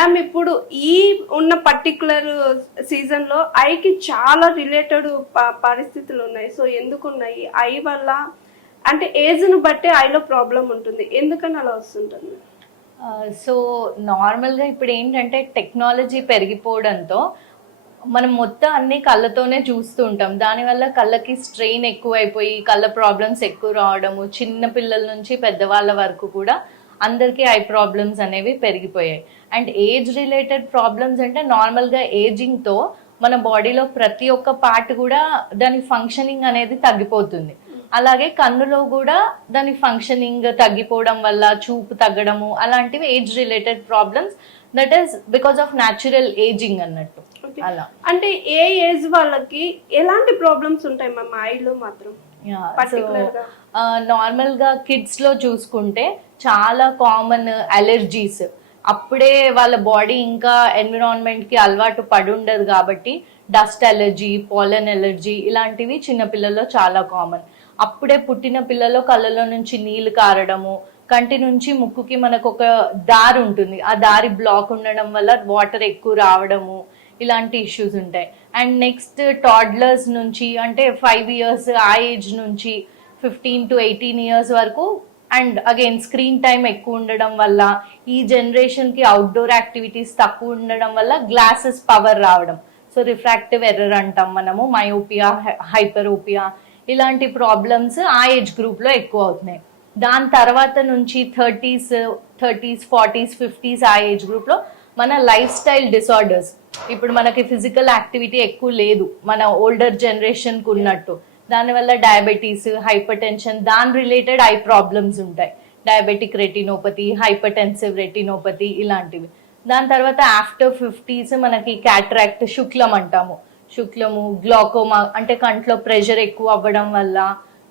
Ma'am ఇప్పుడు ఈ ఉన్న పర్టికులర్ సీజన్ లో ఐకి చాలా రిలేటెడ్ పరిస్థితులు ఉన్నాయి. సో ఎందుకు ఉన్నాయి? ఐ వల్ల అంటే ఏజ్ ను బట్టి ఐలో ప్రాబ్లం ఉంటుంది, ఎందుకని అలా వస్తుంటుంది? సో నార్మల్గా ఇప్పుడు ఏంటంటే టెక్నాలజీ పెరిగిపోవడంతో మనం మొత్తం అన్ని కళ్ళతోనే చూస్తూ ఉంటాం. దానివల్ల కళ్ళకి స్ట్రెయిన్ ఎక్కువైపోయి కళ్ళ ప్రాబ్లమ్స్ ఎక్కువ రావడము, చిన్న పిల్లల నుంచి పెద్దవాళ్ళ వరకు కూడా అందరికీ ఐ ప్రాబ్లమ్స్ అనేవి పెరిగిపోయాయి. అండ్ ఏజ్ రిలేటెడ్ ప్రాబ్లమ్స్ అంటే నార్మల్గా ఏజింగ్తో మన బాడీలో ప్రతి ఒక్క పార్ట్ కూడా దాని ఫంక్షనింగ్ అనేది తగ్గిపోతుంది. అలాగే కన్నులో కూడా దాని ఫంక్షనింగ్ తగ్గిపోవడం వల్ల చూపు తగ్గడము అలాంటివి age related problems, that is because of natural ageing అన్నట్టు. అలా అంటే ఏ ఏజ్ వాళ్ళకి ఎలాంటి ప్రాబ్లమ్స్ ఉంటాయి మ్యామ్ ఐలో మాత్రం? నార్మల్ గా కిడ్స్ లో చూసుకుంటే చాలా కామన్ అలెర్జీస్. అప్పుడే వాళ్ళ బాడీ ఇంకా ఎన్విరాన్మెంట్ కి అలవాటు పడి ఉండదు కాబట్టి డస్ట్ అలర్జీ, పాలన్ అలర్జీ ఇలాంటివి చిన్నపిల్లల్లో చాలా కామన్. అప్పుడే పుట్టిన పిల్లలో కళ్ళలో నుంచి నీళ్లు కారడము, కంటి నుంచి ముక్కుకి మనకు ఒక దారి ఉంటుంది, ఆ దారి బ్లాక్ ఉండడం వల్ల వాటర్ ఎక్కువ రావడము ఇలాంటి ఇష్యూస్ ఉంటాయి. అండ్ నెక్స్ట్ టాడ్లర్స్ నుంచి అంటే 5 years ఆ ఏజ్ నుంచి 15 to 18 years వరకు. అండ్ అగైన్ స్క్రీన్ టైం ఎక్కువ ఉండడం వల్ల, ఈ జనరేషన్కి అవుట్డోర్ యాక్టివిటీస్ తక్కువ ఉండడం వల్ల గ్లాసెస్ పవర్ రావడం, సో రిఫ్రాక్టివ్ ఎర్రర్ అంటాం మనము, మయోపియా, హైపరోపియా ఇలాంటి ప్రాబ్లమ్స్ ఆ ఏజ్ గ్రూప్లో ఎక్కువ అవుతున్నాయి. దాని తర్వాత నుంచి 30s, 40s, 50s ఆ ఏజ్ గ్రూప్లో మన లైఫ్ స్టైల్ డిసార్డర్స్, ఇప్పుడు మనకి ఫిజికల్ యాక్టివిటీ ఎక్కువ లేదు మన ఓల్డర్ జనరేషన్కి ఉన్నట్టు, దానివల్ల డయాబెటీస్, హైపర్ టెన్షన్, దాని రిలేటెడ్ ఐ ప్రాబ్లమ్స్ ఉంటాయి. Diabetic retinopathy, hyper tensive retinopathy ఇలాంటివి. దాని తర్వాత ఆఫ్టర్ 50s మనకి క్యాట్రాక్ట్, శుక్లం అంటాము, శుక్లము, గ్లాకోమా అంటే కంట్లో ప్రెషర్ ఎక్కువ అవ్వడం వల్ల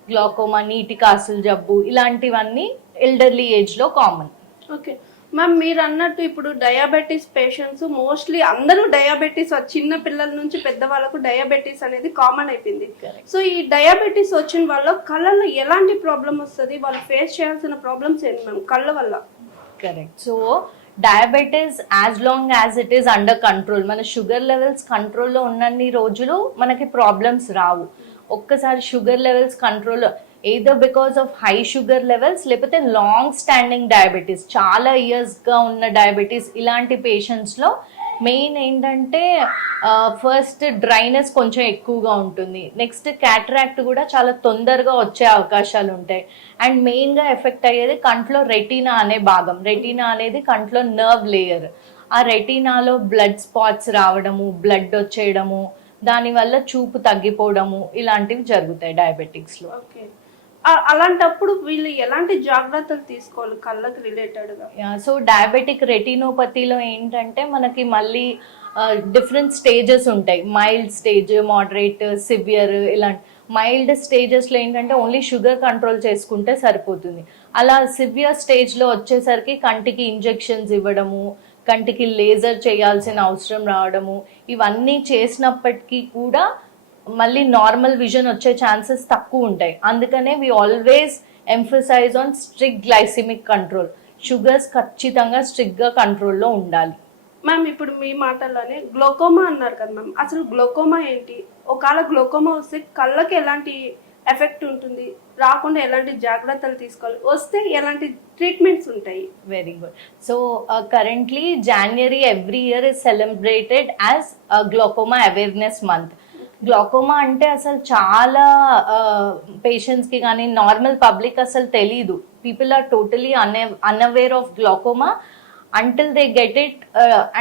గ్లాకోమా, నీటి కాసుల జబ్బు ఇలాంటివన్నీ ఎల్డర్లీ ఏజ్లో కామన్. ఓకే మ్యామ్, మీరు అన్నట్టు ఇప్పుడు డయాబెటీస్ పేషెంట్స్ మోస్ట్లీ అందరూ డయాబెటీస్, చిన్న పిల్లల నుంచి పెద్దవాళ్ళకు డయాబెటీస్ అనేది కామన్ అయిపోయింది. సో ఈ డయాబెటీస్ వచ్చిన వాళ్ళ కళ్ళలో ఎలాంటి ప్రాబ్లం వస్తుంది? వాళ్ళు ఫేస్ చేయాల్సిన ప్రాబ్లమ్స్ ఏంటి మ్యామ్ కళ్ళ వల్ల? Correct. So diabetes as long as it is under control, మన షుగర్ లెవెల్స్ కంట్రోల్లో ఉన్నన్ని రోజులు మనకి ప్రాబ్లమ్స్ రావు. ఒక్కసారి sugar levels control, either because of high sugar levels లేకపోతే లాంగ్ స్టాండింగ్ డయాబెటీస్, చాలా ఇయర్స్గా ఉన్న డయాబెటీస్, ఇలాంటి పేషెంట్స్లో మెయిన్ ఏంటంటే ఫస్ట్ డ్రైనెస్ కొంచెం ఎక్కువగా ఉంటుంది. నెక్స్ట్ క్యాటరాక్ట్ కూడా చాలా తొందరగా వచ్చే అవకాశాలు ఉంటాయి. అండ్ మెయిన్గా ఎఫెక్ట్ అయ్యేది కంట్లో రెటీనా అనే భాగం. రెటీనా అనేది కంట్లో నర్వ్ లేయర్. ఆ రెటీనాలో బ్లడ్ స్పాట్స్ రావడము, బ్లడ్ వచ్చేయడము, దానివల్ల చూపు తగ్గిపోవడము ఇలాంటివి జరుగుతాయి డయాబెటిక్స్లో. ఓకే, అలాంటప్పుడు వీళ్ళు ఎలాంటి జాగ్రత్తలు తీసుకోవాలి కళ్ళకి రిలేటెడ్గా? సో డయాబెటిక్ రెటినోపతిలో ఏంటంటే మనకి మళ్ళీ డిఫరెంట్ స్టేజెస్ ఉంటాయి, మైల్డ్ స్టేజ్, మోడరేట్, సివియర్. ఇలాంటి మైల్డ్ స్టేజెస్లో ఏంటంటే ఓన్లీ షుగర్ కంట్రోల్ చేసుకుంటే సరిపోతుంది. అలా సివియర్ స్టేజ్లో వచ్చేసరికి కంటికి ఇంజెక్షన్స్ ఇవ్వడము, కంటికి లేజర్ చేయాల్సిన అవసరం రావడము, ఇవన్నీ చేసినప్పటికీ కూడా మళ్ళీ నార్మల్ విజన్ వచ్చే ఛాన్సెస్ తక్కువ ఉంటాయి. అందుకనే we always emphasise on strict glycaemic control. Sugars ఖచ్చితంగా స్ట్రిక్ట్గా కంట్రోల్లో ఉండాలి. మ్యామ్ ఇప్పుడు మీ మాటల్లోనే గ్లోకోమా అన్నారు కదా మ్యామ్, అసలు గ్లోకోమా ఏంటి? ఒకవేళ గ్లోకోమా వస్తే కళ్ళకి ఎలాంటి ఎఫెక్ట్ ఉంటుంది, రాకుండా ఎలాంటి జాగ్రత్తలు తీసుకోవాలి, వస్తే ఎలాంటి ట్రీట్మెంట్స్ ఉంటాయి? Very good. So currently January every year is celebrated as glaucoma awareness month. Glaucoma అంటే అసలు చాలా పేషెంట్స్కి కానీ నార్మల్ పబ్లిక్ అసలు తెలీదు. People are totally unaware of glaucoma until they get it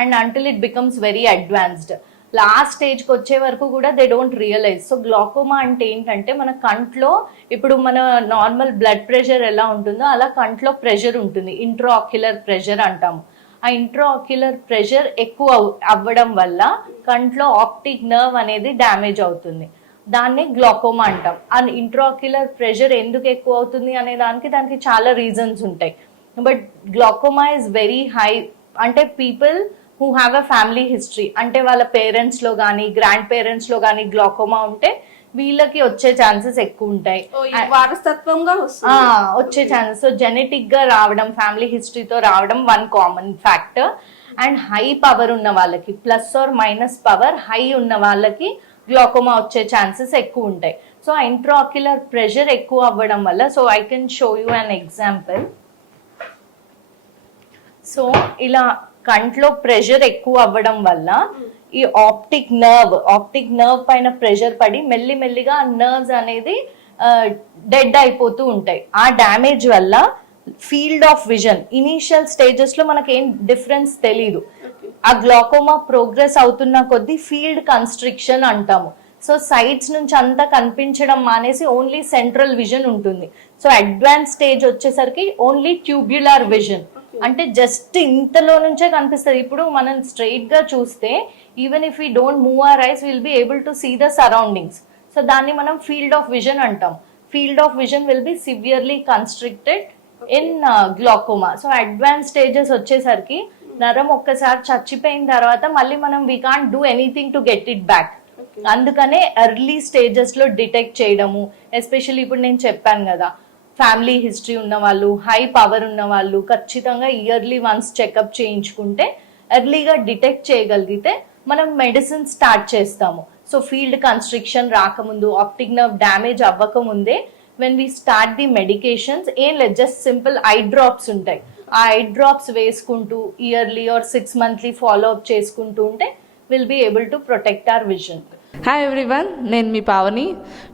and until it becomes very advanced. Last స్టేజ్కి వచ్చే వరకు కూడా they don't realise. So glaucoma అంటే ఏంటంటే మన కంట్లో ఇప్పుడు మన నార్మల్ బ్లడ్ ప్రెషర్ ఎలా ఉంటుందో అలా కంట్లో ప్రెషర్ ఉంటుంది, ఇంట్రా ఆక్యులర్ ప్రెషర్ అంటాము. ఆ ఇంట్రాఆక్యులర్ ప్రెషర్ ఎక్కువ అవ్వడం వల్ల కంట్లో ఆప్టిక్ నర్వ్ అనేది డ్యామేజ్ అవుతుంది, దాన్ని గ్లాకోమా అంటాం. ఆ ఇంట్రాఆక్యులర్ ప్రెషర్ ఎందుకు ఎక్కువ అవుతుంది అనే దానికి చాలా రీజన్స్ ఉంటాయి. But glaucoma is very high. అంటే people who have a family history, అంటే వాళ్ళ పేరెంట్స్లో కానీ గ్రాండ్ పేరెంట్స్లో కానీ గ్లాకోమా ఉంటే వీళ్ళకి వచ్చే ఛాన్సెస్ ఎక్కువ ఉంటాయి. ఓ, ఇది వారసత్వంగా వస్తుంది. వచ్చే ఛాన్సెస్, సో జెనెటిక్ గా రావడం, ఫ్యామిలీ హిస్టరీతో రావడం one common factor. And high power ఉన్న వాళ్ళకి, plus or minus power high ఉన్న వాళ్ళకి గ్లాకోమా వచ్చే ఛాన్సెస్ ఎక్కువ ఉంటాయి. సో ఇంట్రాక్యులర్ ప్రెషర్ ఎక్కువ అవ్వడం వల్ల, so I can show you an example. So ఇలా కంట్లో ప్రెషర్ ఎక్కువ అవ్వడం వల్ల ఈ ఆప్టిక్ నర్వ్ పైన ప్రెషర్ పడి మెల్లిమెల్లిగా ఆ నర్వ్స్ అనేది డెడ్ అయిపోతూ ఉంటాయి. ఆ డ్యామేజ్ వల్ల field of vision initial stages లో మనకి ఏం డిఫరెన్స్ తెలీదు. ఆ గ్లాకోమా ప్రోగ్రెస్ అవుతున్న కొద్దీ ఫీల్డ్ కన్స్ట్రిక్షన్ అంటాము. సో సైడ్స్ నుంచి అంతా కనిపించడం మానేసి ఓన్లీ సెంట్రల్ విజన్ ఉంటుంది. సో అడ్వాన్స్ స్టేజ్ వచ్చేసరికి ఓన్లీ ట్యూబ్యులర్ విజన్, అంటే జస్ట్ ఇంతలో నుంచే కనిపిస్తుంది. ఇప్పుడు మనం స్ట్రైట్ గా చూస్తే even if we don't move our eyes will be able to see the surroundings. So దాన్ని మనం ఫీల్డ్ ఆఫ్ విజన్ అంటాం. Field of vision will be severely constricted in glaucoma. So advance stages వచ్చేసరికి నరం ఒక్కసారి చచ్చిపోయిన తర్వాత మళ్ళీ మనం we can't do anything to get it back. అందుకనే ఎర్లీ స్టేజెస్ లో డిటెక్ట్ చేయడము, ఎస్పెషల్లీ ఇప్పుడు నేను చెప్పాను కదా, ఫ్యామిలీ హిస్టరీ ఉన్న వాళ్ళు, హై పవర్ ఉన్న వాళ్ళు ఖచ్చితంగా ఇయర్లీ వన్స్ చెకప్ చేయించుకుంటే ఎర్లీగా డిటెక్ట్ చేయగలిగితే మనం మెడిసిన్ స్టార్ట్ చేస్తాము. సో ఫీల్డ్ కన్స్ట్రిక్షన్ రాకముందు, ఆప్టిక్ నర్వ్ డ్యామేజ్ అవ్వకముందే when we start the medications, ఏం లేదు, జస్ట్ సింపుల్ ఐ డ్రాప్స్ ఉంటాయి. ఆ ఐ డ్రాప్స్ వేసుకుంటూ yearly or 6 monthly follow up చేసుకుంటూ ఉంటే will be able to protect our vision. Hi everyone, నేను మీ Pavani.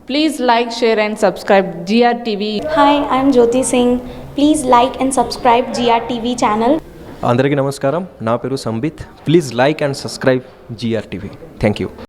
Please like, share and subscribe GRTV. Hi, I'm Jyoti Singh. Please like and subscribe GRTV channel. అందరికీ నమస్కారం, నా పేరు Sambit. Please like and subscribe GRTV. Thank you.